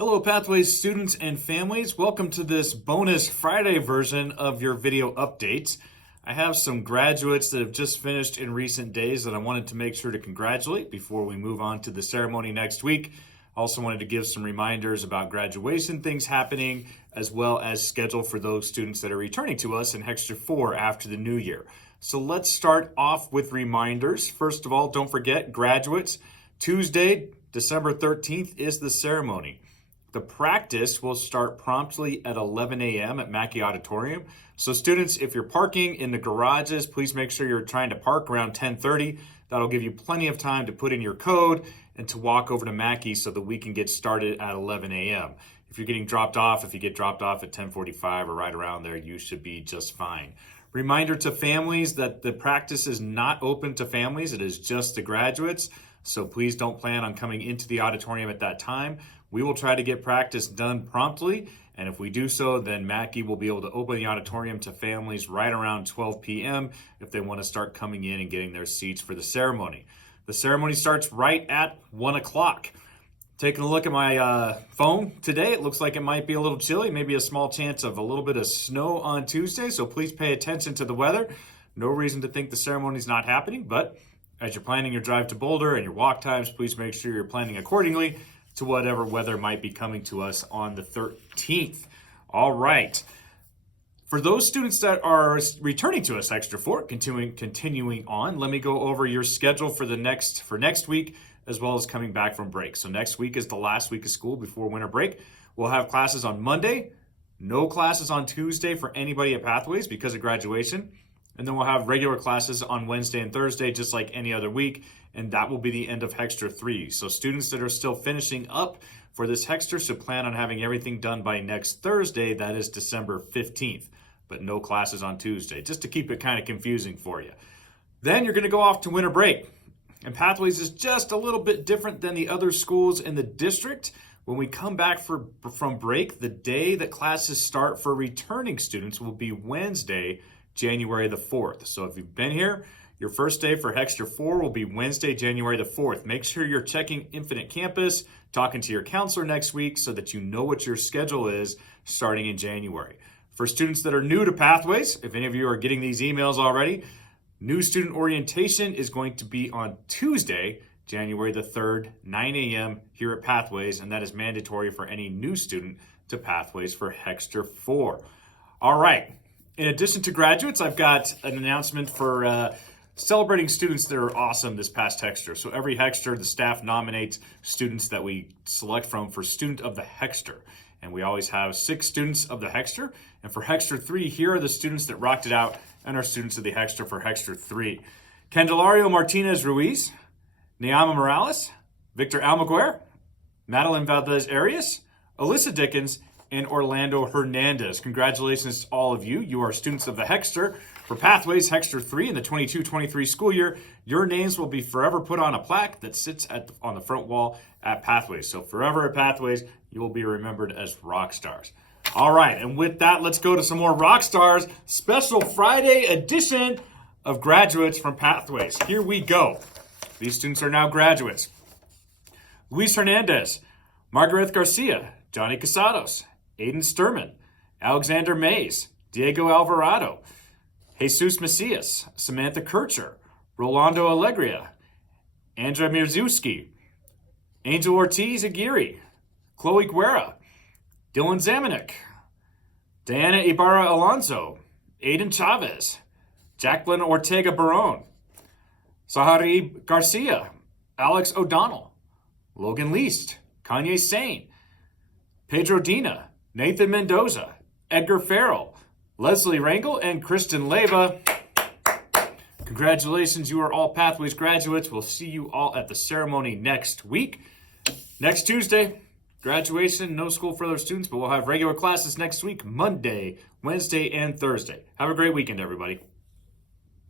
Hello, Pathways students and families. Welcome to this bonus Friday version of your video updates. I have some graduates that have just finished in recent days that I wanted to make sure to congratulate before we move on to the ceremony next week. Also wanted to give some reminders about graduation things happening, as well as schedule for those students that are returning to us in Hexter 4 after the new year. So let's start off with reminders. First of all, don't forget, graduates, Tuesday, December 13th is the ceremony. The practice will start promptly at 11 a.m. at Mackey Auditorium. So students, if you're parking in the garages, please make sure you're trying to park around 10:30. That'll give you plenty of time to put in your code and to walk over to Mackey so that we can get started at 11 a.m. If you're getting dropped off, if you get dropped off at 10:45 or right around there, you should be just fine. Reminder to families that the practice is not open to families. It is just the graduates. So please don't plan on coming into the auditorium at that time. We will try to get practice done promptly, and if we do so, then Mackey will be able to open the auditorium to families right around 12 p.m. if they want to start coming in and getting their seats for the ceremony. The ceremony starts right at 1 o'clock. Taking a look at my phone today, it looks like it might be a little chilly, maybe a small chance of a little bit of snow on Tuesday, so please pay attention to the weather. No reason to think the ceremony is not happening, but as you're planning your drive to Boulder and your walk times, please make sure you're planning accordingly to whatever weather might be coming to us on the 13th. All right. For those students that are returning to us Hexter 4, continuing on, let me go over your schedule for next week, as well as coming back from break. So next week is the last week of school before winter break. We'll have classes on Monday, no classes on Tuesday for anybody at Pathways because of graduation. And then we'll have regular classes on Wednesday and Thursday, just like any other week. And that will be the end of Hexter 3. So students that are still finishing up for this Hexter should plan on having everything done by next Thursday. That is December 15th, but no classes on Tuesday, just to keep it kind of confusing for you. Then you're going to go off to winter break. And Pathways is just a little bit different than the other schools in the district. When we come back from break, the day that classes start for returning students will be Wednesday, January the 4th. So if you've been here, your first day for Hexter 4 will be Wednesday, January the 4th. Make sure you're checking Infinite Campus, talking to your counselor next week so that you know what your schedule is starting in January. For students that are new to Pathways, if any of you are getting these emails already, new student orientation is going to be on Tuesday, January the 3rd, 9 a.m. here at Pathways, and that is mandatory for any new student to Pathways for Hexter 4. All right. In addition to graduates, I've got an announcement for celebrating students that are awesome this past Hexter. So every Hexter, the staff nominates students that we select from for Student of the Hexter. And we always have 6 students of the Hexter. And for Hexter 3, here are the students that rocked it out and are students of the Hexter for Hexter 3. Candelario Martinez Ruiz, Neama Morales, Victor Almaguer, Madeline Valdez Arias, Alyssa Dickens, and Orlando Hernandez. Congratulations to all of you. You are students of the Hexter for Pathways Hexter 3 in the 22-23 school year. Your names will be forever put on a plaque that sits on the front wall at Pathways. So forever at Pathways, you will be remembered as rock stars. All right, and with that, let's go to some more rock stars. Special Friday edition of graduates from Pathways. Here we go. These students are now graduates. Luis Hernandez, Margaret Garcia, Johnny Casados, Aiden Sturman, Alexander Mays, Diego Alvarado, Jesus Macias, Samantha Kircher, Rolando Alegria, Andra Mirzuski, Angel Ortiz Aguirre, Chloe Guerra, Dylan Zamanek, Diana Ibarra Alonso, Aiden Chavez, Jacqueline Ortega Barone, Sahari Garcia, Alex O'Donnell, Logan Least, Kanye Sane, Pedro Dina, Nathan Mendoza, Edgar Farrell, Leslie Rangel, and Kristen Leva. Congratulations, you are all Pathways graduates. We'll see you all at the ceremony next week. Next Tuesday, graduation, no school for other students, but we'll have regular classes next week, Monday, Wednesday, and Thursday. Have a great weekend, everybody.